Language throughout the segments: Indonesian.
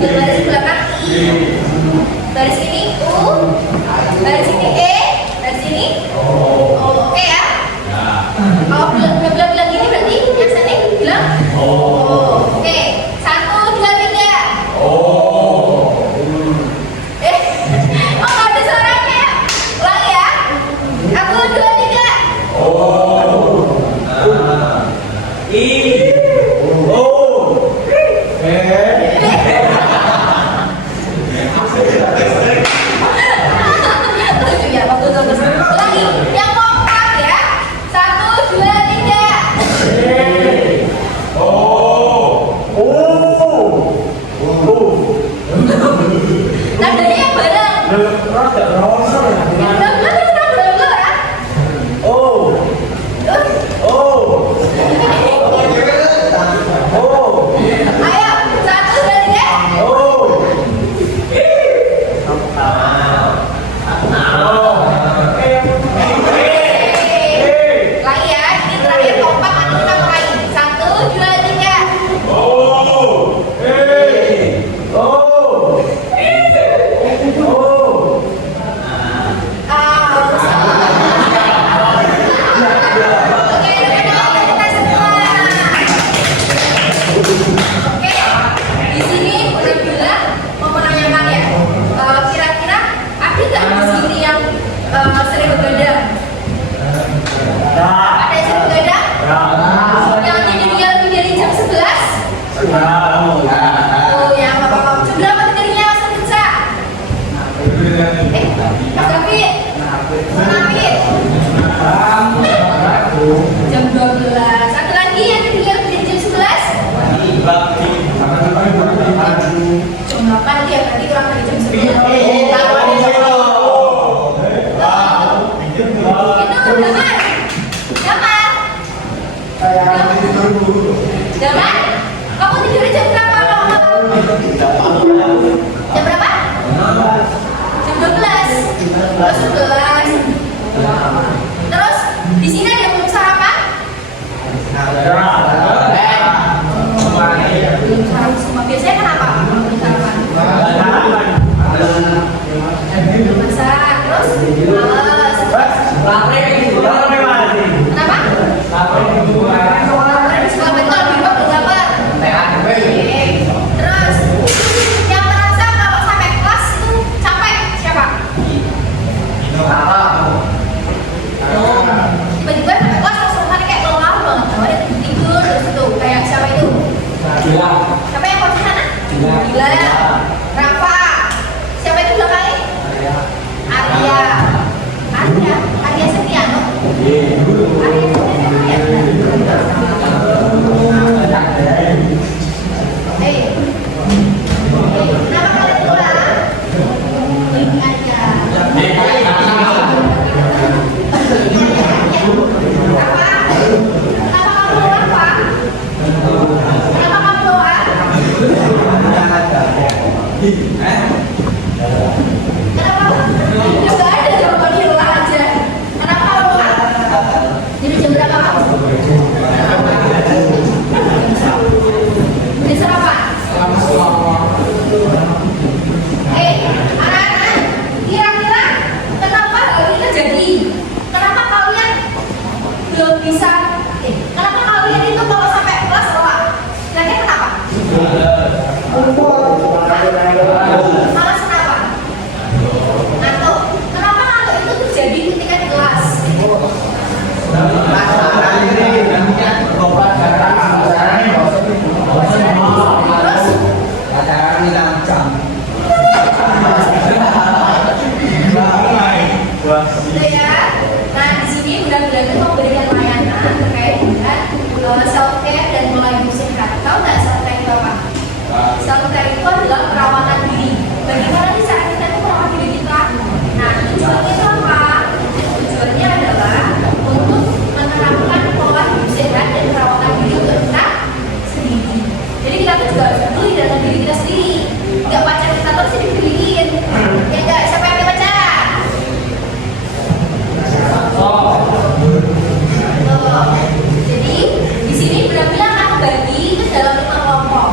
Garis belakang I. Garis ini U. Garis ini E. Garis ini O. Oke ya? Kalau bilang gini berarti yang sana bilang O. Oke. 1, 2, 3. Oh nggak ada suaranya. Ulang ya. 1, 2, 3. Lucu ya, bagus. Lagi, yang kompak ya. 1, 2, 3. Nadanya yang bareng. Yang benar-benar terus benar-benar ya. Ayo, 1, 2, 3. Lagi ya, ini terakhir kompak nanti kita mulai. 1, 2, 3. Oke, kita semua. Oke, di sini udah bilang mau menanyakan ya, kira-kira ada nggak di sini yang sering begadang? Ada yang sering begadang? Yang tidurnya lebih dari jam 11? Oh ya, nggak apa-apa. Jam berapa tidurnya langsung bisa? Mas David, Mas David. Jam 12. Satu lagi yang tidurnya lebih dari jam 11? Jam 8 ya, berarti kurang dari jam 11. Itu Damar. Damar, kamu tidurnya jam berapa kalau jam berapa? Jam 12. Terus 11. Terus di sini ada yang belum sarapan? Belum sarapan semua. Biasanya kenapa? Belum sarapan. Masak. Terus males. Kenapa? Suka betul di rumah belum lapar. Terus yang merasa kalau sampai kelas itu capek siapa? Tiba-tiba sampai kelas langsung kayak lelah banget. Ada tidur terus itu kayak siapa itu? Siapa yang di sana? Gila. Rafa. Siapa itu belakangnya? Arya. Arya Setiano. Arya Setiano ya? Kenapa kalian pulang? Ini aja. Kenapa kamu pulang, Pak? Kenapa kamu pulang? Kenapa? Juga ada jawabannya lelah aja. Kenapa kamu pulang? Jadi jam berapa kamu? Udah sarapan? Anak-anak, kira-kira kenapa hal ini terjadi? Kenapa kalian belum bisa? Kenapa kalian itu kalau sampai kelas lelah? Kira-kira kenapa? Malas kenapa? Ngantuk. Kenapa ngantuk itu terjadi ketika di kelas? Udah ya. Nah di sini mudah-mudahan itu memberikan layanan terkait dengan self care dan mulai hidup sehat. Tahu nggak self care itu apa? Self care itu adalah perawatan diri. Bagaimana sih cara kita itu merawat diri kita? Nah tujuannya itu apa? Tujuannya adalah untuk menerapkan pola hidup sehat dan perawatan diri untuk kita sendiri. Jadi kita tuh juga harus peduli dengan diri kita sendiri. Nggak pacar kita terus dibeliin. Ya nggak, siapa yang pacaran? Jadi di sini benar-benar akan bagi itu dalam 5 kelompok.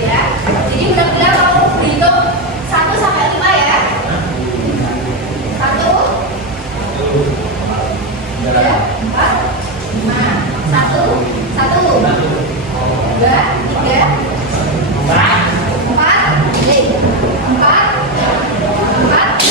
ya. Jadi benar-benar kamu berhitung 1 sampai 5 ya. 1, 2, 3, 4, 5. 1, 1, 2, 3, 4, 4, hitung 4, 4,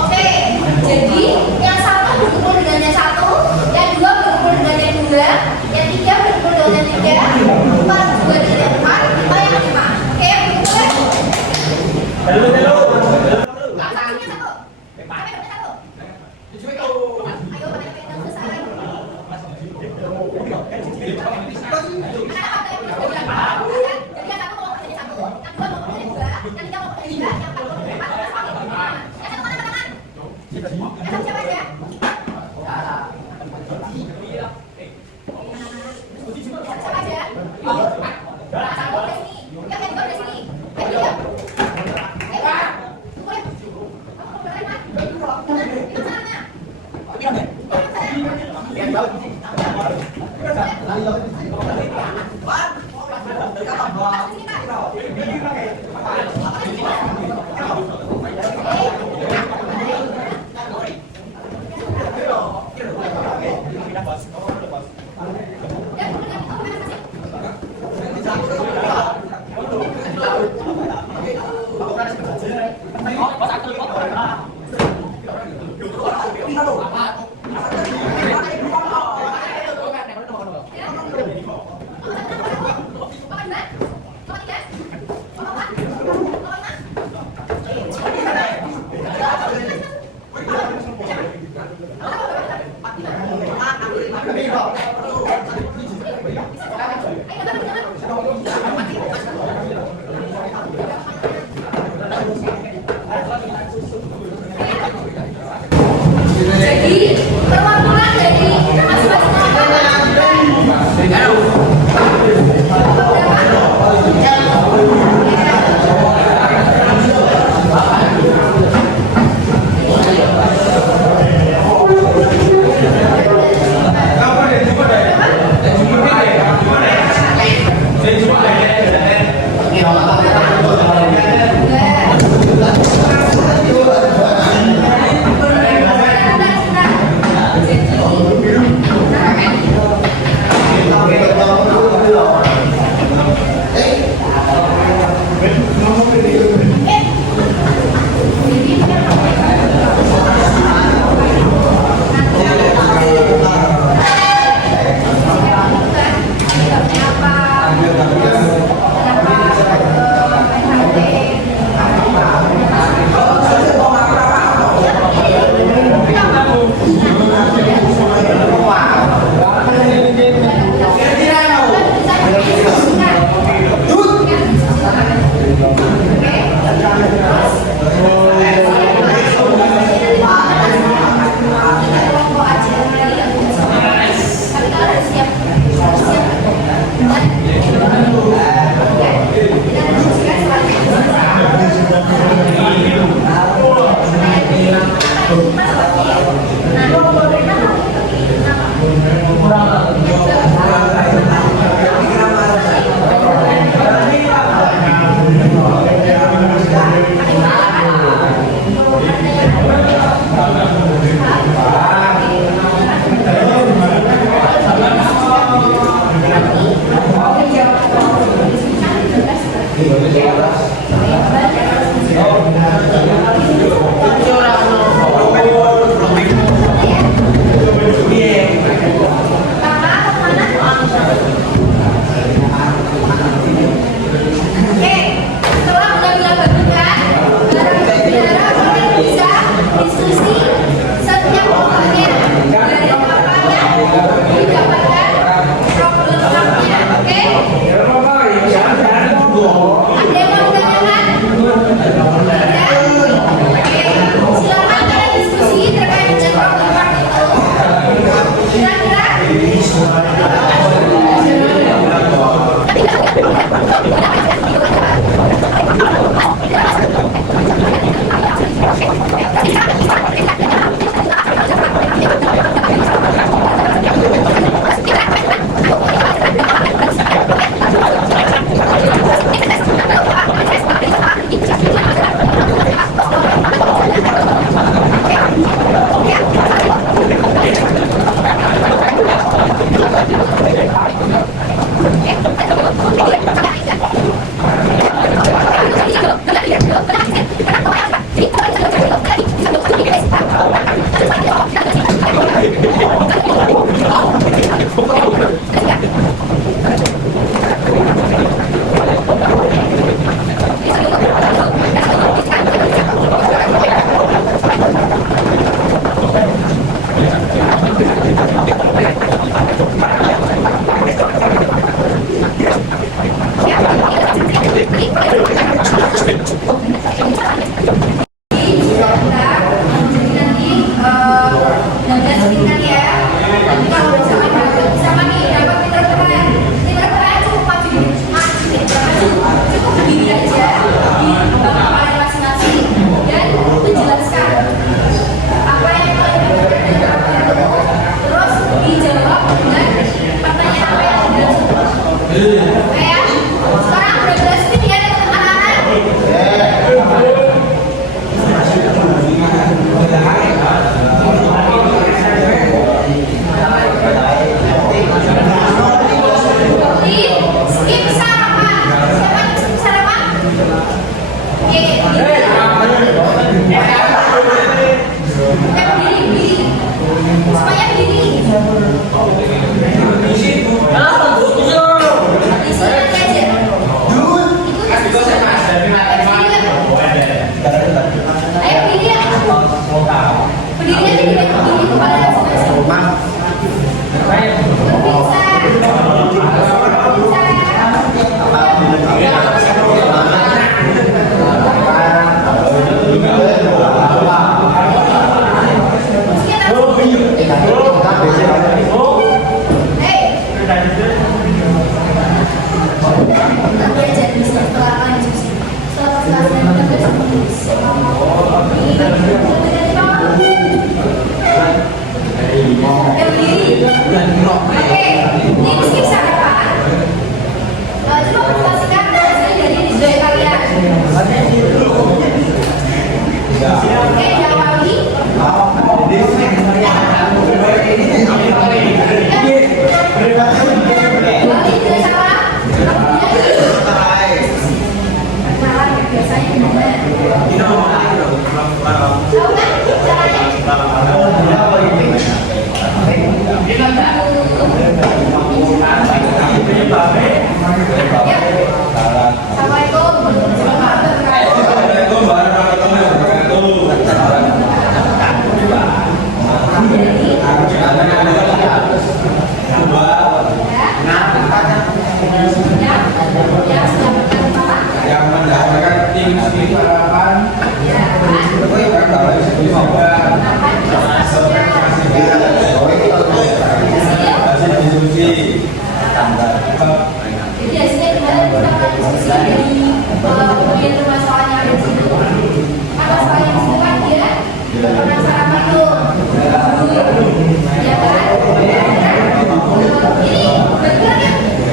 Oke, jadi yang 1 berkumpul dengan yang 1, yang 2 berkumpul dengan yang 2, yang 3 berkumpul dengan yang 3, 4 juga dengan yang 4, 5 yang 5. Oke, berkumpul ya?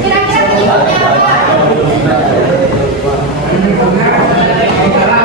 Kira-kira penyebabnya apa?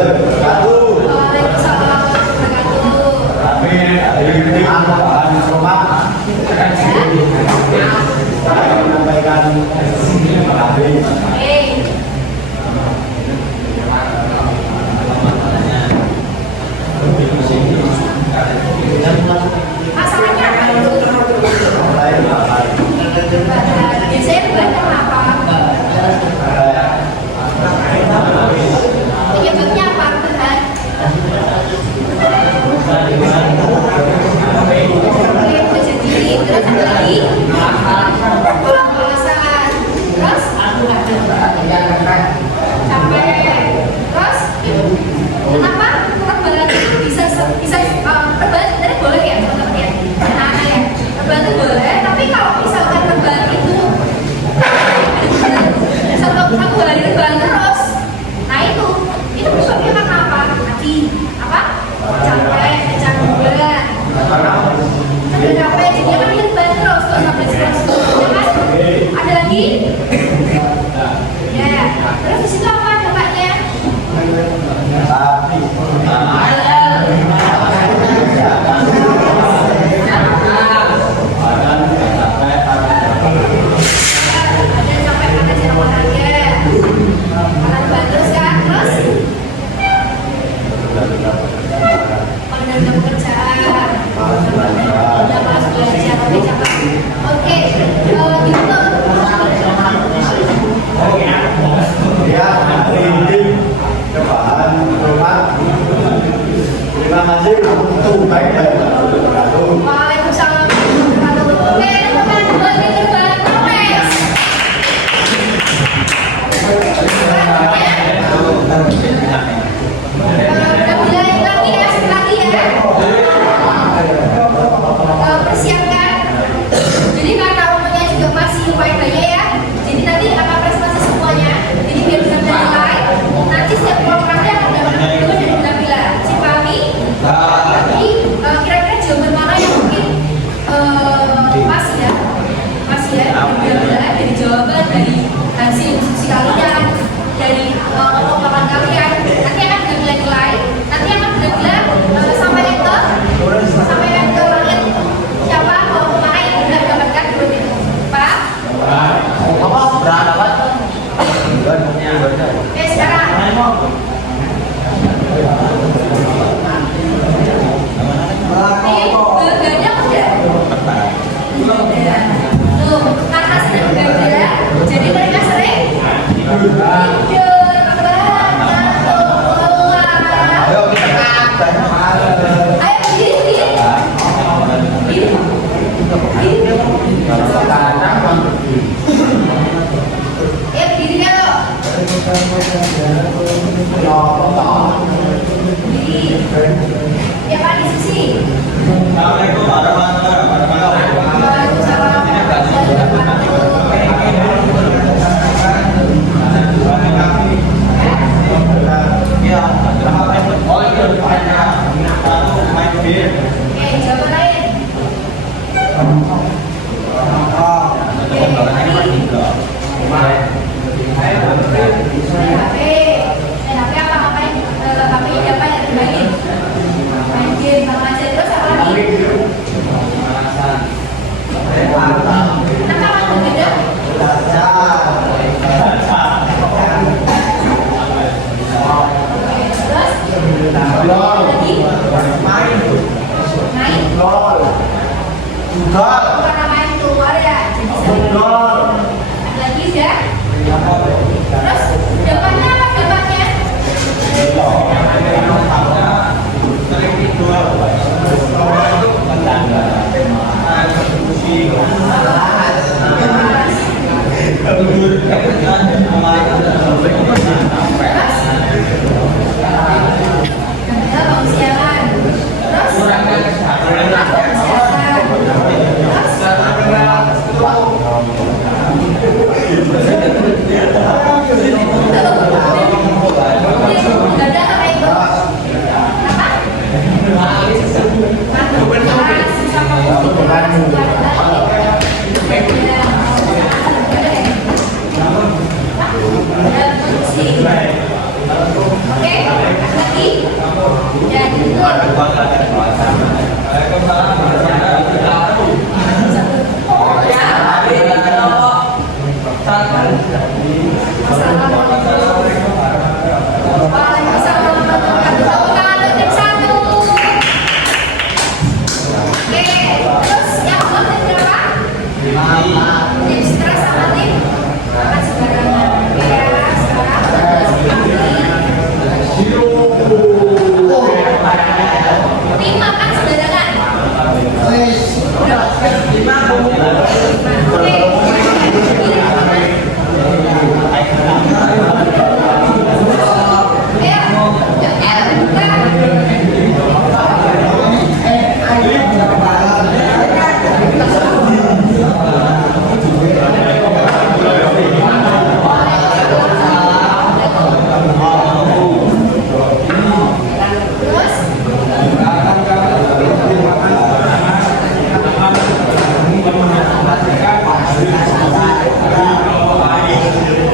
Waalaikumsalam wabarakatuh. Masalahnya apa itu? Biasanya banyak apa? Penyebabnya apa? Oke, jadi terus ada lagi perasaan, terus capek, terus kenapa rebahan itu bisa rebahan sebenarnya boleh ya teman-teman ya, anak-anak ya, rebahan itu boleh, tapi kalau misalkan rebahan itu satu hari rebahan terus, nah itu sebabnya karena apa? Tadi apa? Capek, kecanduan. Sampai capek, jadinya kan dia rebahan terus, terus sampai seterusnya kan? Ada lagi? Ya, terus di situ apa dampaknya? Waalaikumsalam warahmatullahi wabarakatuh. Oke, teman-teman, bagi terbang Promes. Udah lagi ya, sekali lagi ya. Persiapkan. Jadi karena umumnya juga masih banyak ya. Jadi nanti akan presentasi semuanya. Jadi biar bisa menilai. Nanti setiap programnya akan dapat dua dari penampilan. Si Fahmi. Jadi kira-kira jawaban mana yang mungkin pas ya, dari jawaban dari hasil diskusi kalian, dari pengalaman kalian. Nanti akan nilai-nilai. Nanti akan benar-benar sampaikan ke langit siapa kelompok mana yang benar mendapatkan dua itu. Pak? Oke, sekarang. Begadang udah? Tuh, karena sering begadang, jadi mereka sering tidur. Ayo berdiri. Berdiri ya Pak, diskusi. Assalamualaikum warahmatullahi wabarakatuh. Waalaikumsalam warahmatullahi Oke, jawaban lain. HP apa ngapain? HP apa yang dimainin? Main game, sama aja. Terus apa lagi? Kenapa kamu berbeda? Terus? Lagi? Main? Karena main keluar ya, jadi sering. Ada lagi ya? Terus? Depannya apa depannya? Terus? Dan itu Waalaikumsalam warahmatullahi wabarakatuh. Tepuk tangan untuk tim 1. Oke, terus yang belum tim berapa? Tim stres sama tim makan sembarangan. Oke ya, sekarang terus tim makan sembarangan. Oke,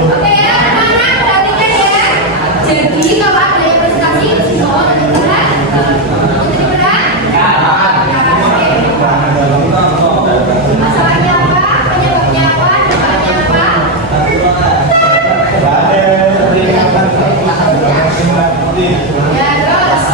Oke ya, anak-anak perhatikan ya. Jadi kalau ada yang presentasi, semua ada berat? Untuk berat? Masalahnya apa? Penyebabnya apa? Dampaknya apa? Ya terus.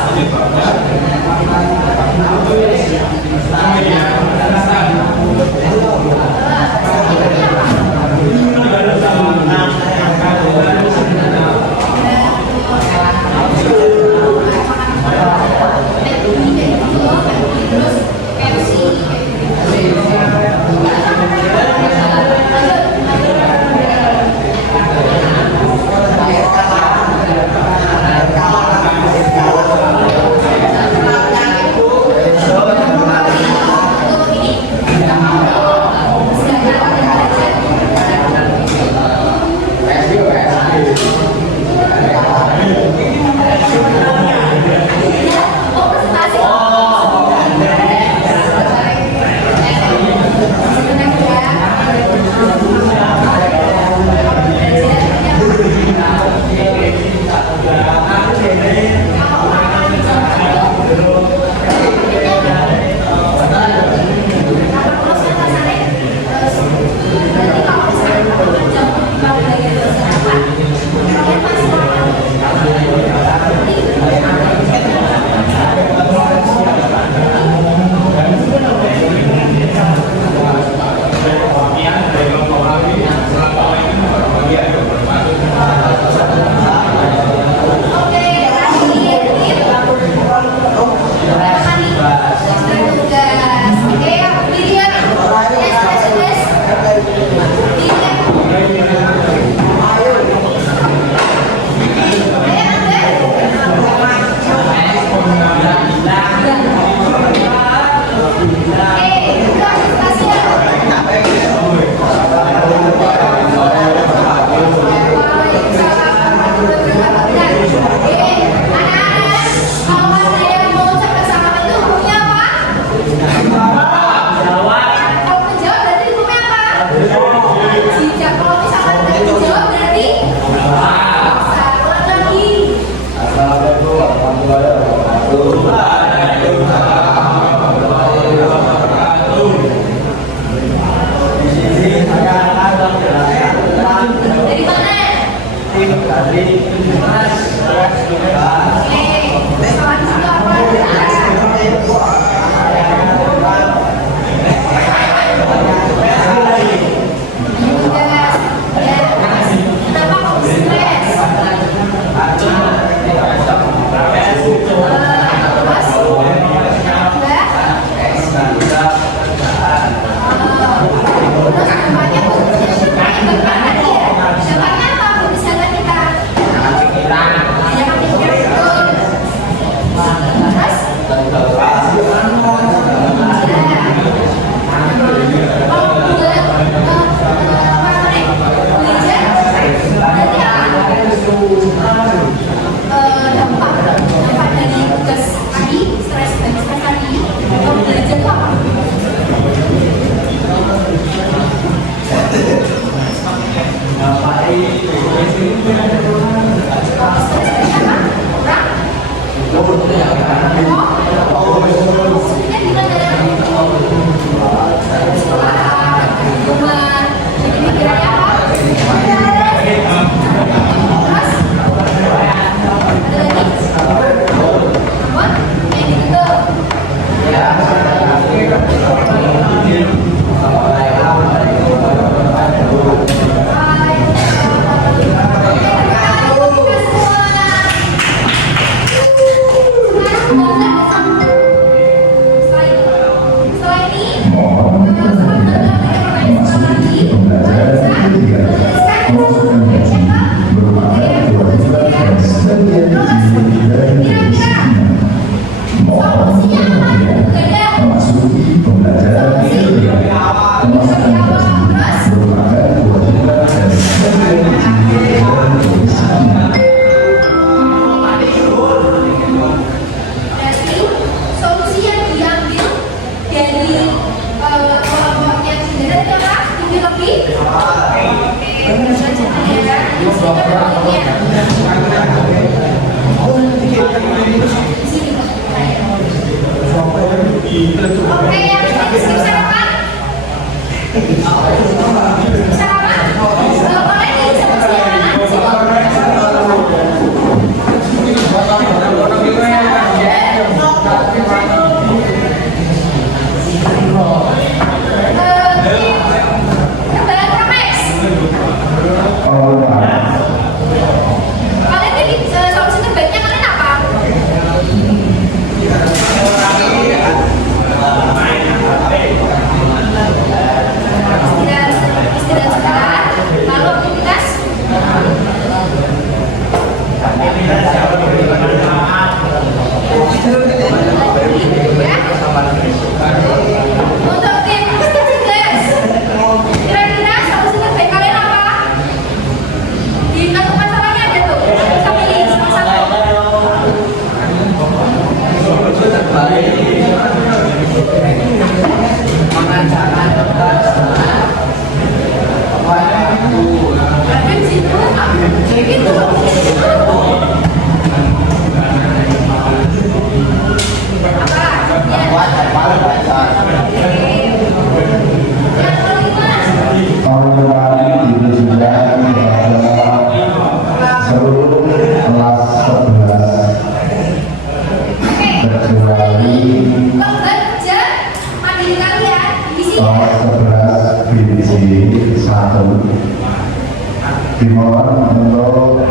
dimohon untuk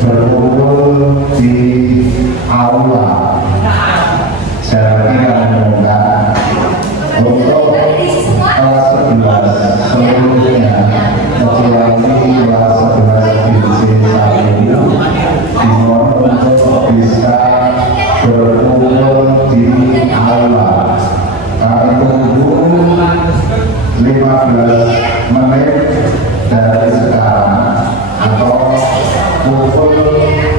berkumpul di aula. Saya lagi kami mohonkan untuk kelas 11 seluruhnya kecuali kelas 11 BC1 dimohon untuk bisa berkumpul di aula. Kami tunggu 15 menit dari sekarang atau pukul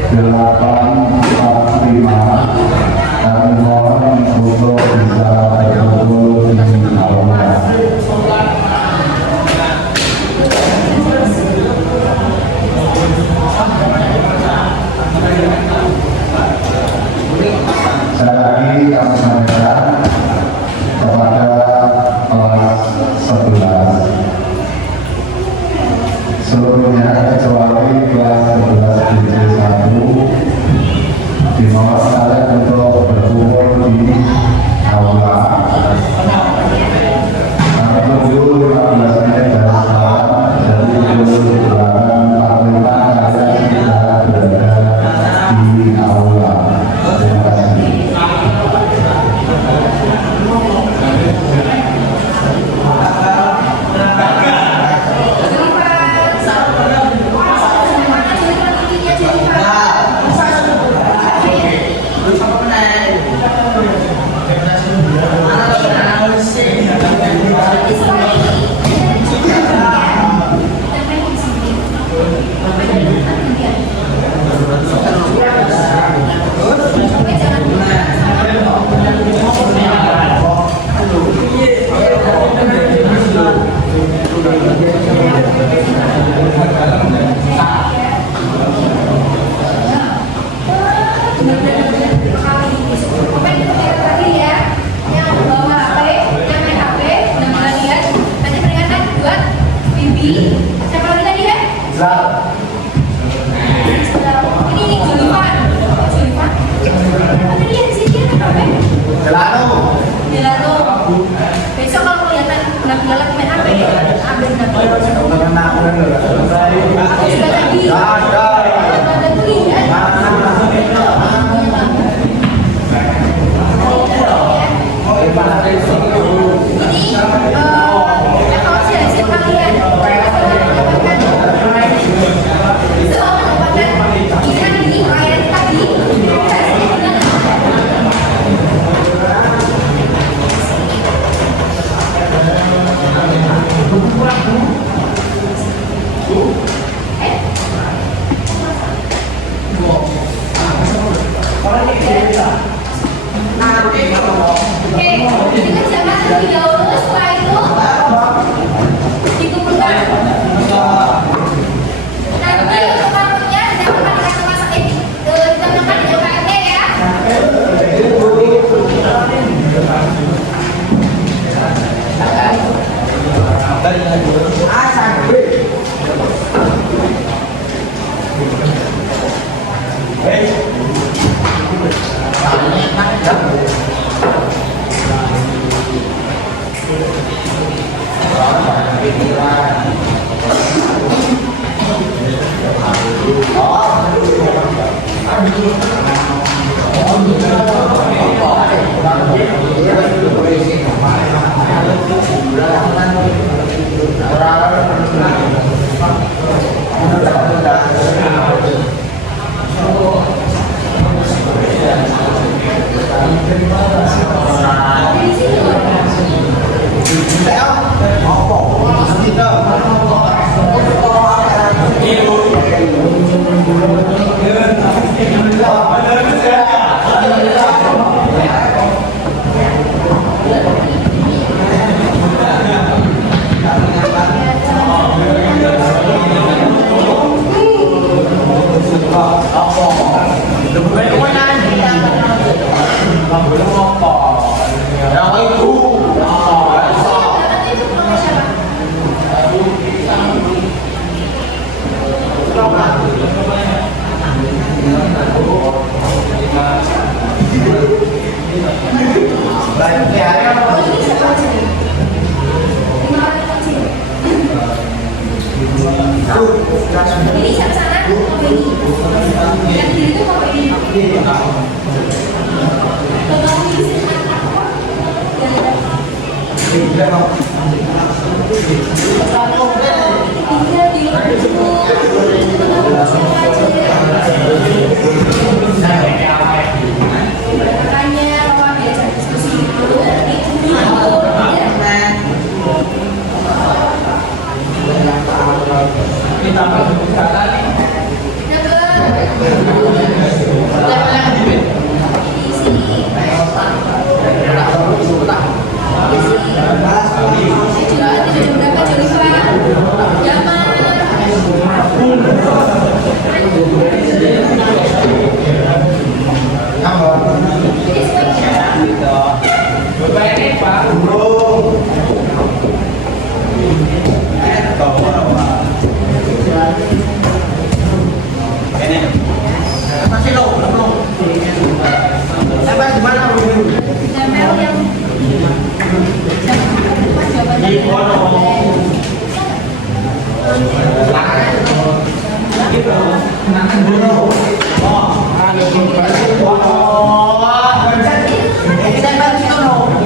8.45 kami mohon untuk bisa berkumpul di aula. Sekali lagi kami sampaikan kepada kelas 11 seluruhnya kecuali kelas 11 BC1 dimohon kalian untuk berkumpul di aula. Kami tunggu 15 menit dari sekarang, jadi pukul 8.45 kalian sudah berada di aula. Terima kasih. Besok kalau kelihatan penampilan main HP, ambil Ini yang sana komedi. Yang kiri itu komedi. Kalau ini bisa apa? Iya di luar itu. Makanya kalau diajak diskusi itu nanti Kita berbicara nih.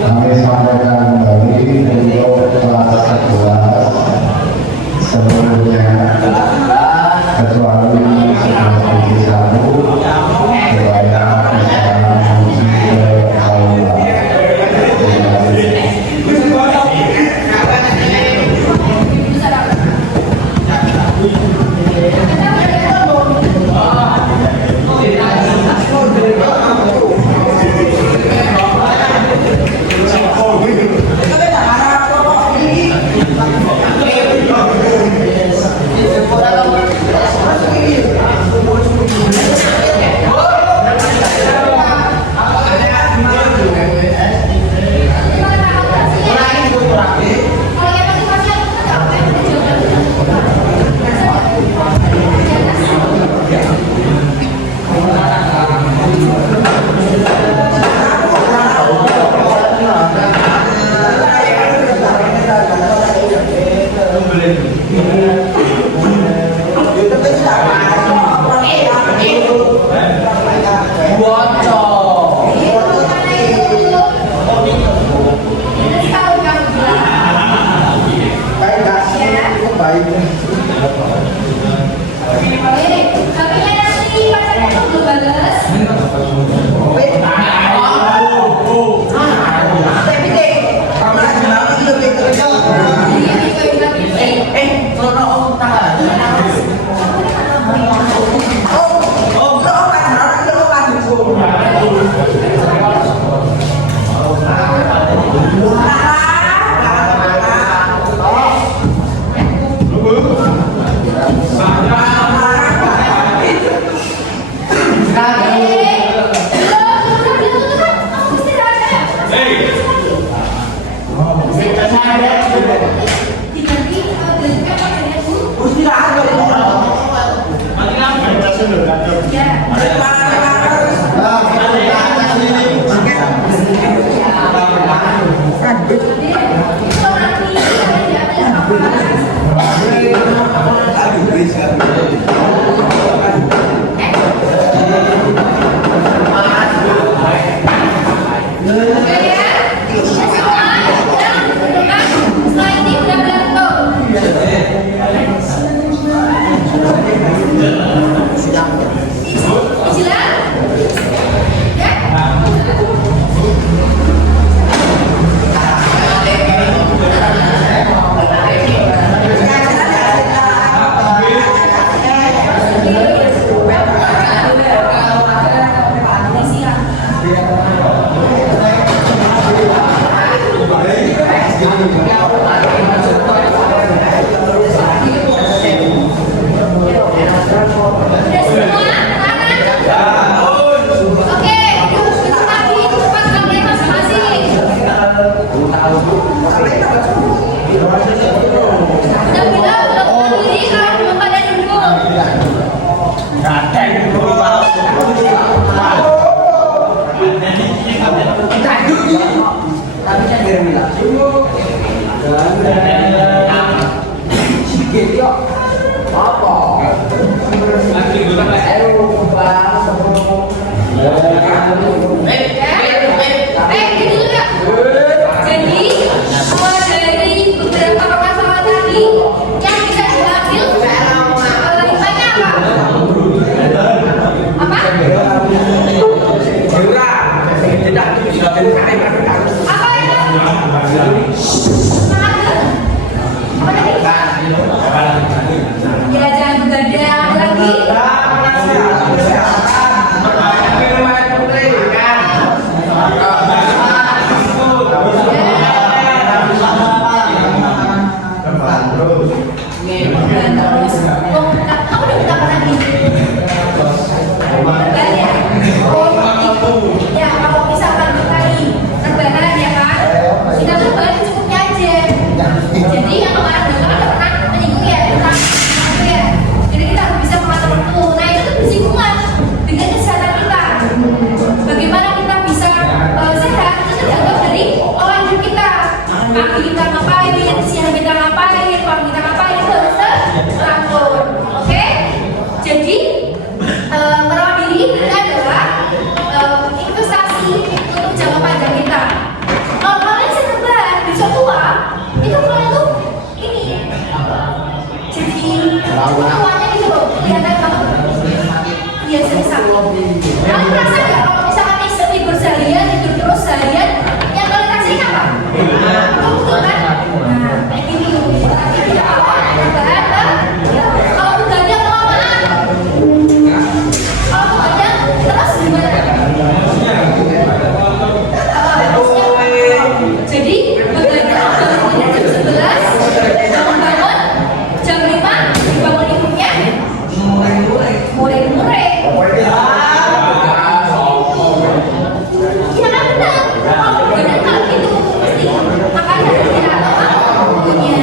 Kami sampaikan kembali untuk kelas 11 seluruhnya kecuali sebelas divisi 1 wilayah kesalahan fungsi ke aula. keluarnya gitu loh, kelihatan banget. Iya sering sakit. Kalian merasa nggak kalau misalkan libur seharian, tidur terus seharian, yang kalian rasain apa? Betul kan? Nah, kayak gini. Kita apa? Kalau begadang kelamaan. Kalau begadang terus gimana? Jadi begadang bangunnya jam 11, bangun jam 5, dibangun ibunya mulai-mulai. Iya kan benar. Kalau begadang kalau gitu pasti makan harus tidak punya.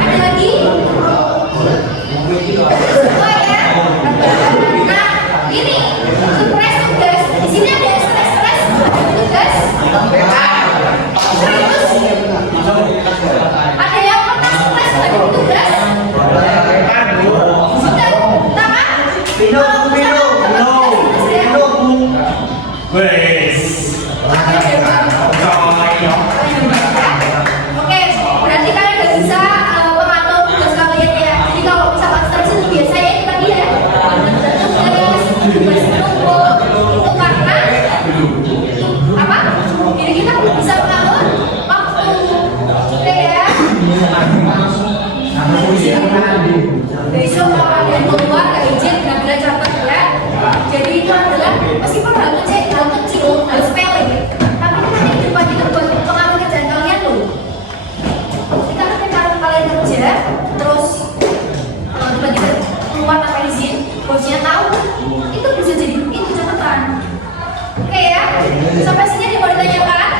Ada lagi? Semua ya. Nah, ini stres tugas. Di sini ada stres tugas. Serius? Ada yang pernah stres ada tugas? Sudah, tangan? Oke, berarti kalian udah bisa mengatur tugas kalian ya. Jadi kalau misalkan stres itu biasa ya tadi ya. Tugas menumpuk itu karena apa? Jadi kita bisa mengatur waktu. Oke ya. Besok kalau kalian keluar gak izin benar-benar catat ya. Jadi itu adalah meskipun hal kecil, hal sepele, tapi kan ini dibagi buat pengaruh kerjaan kalian loh. Kita ketika kalian kerja, terus tiba-tiba keluar tanpa izin, bosnya tahu, itu bisa jadi itu catatan. Oke ya, sampai sini ada yang mau ditanyakan?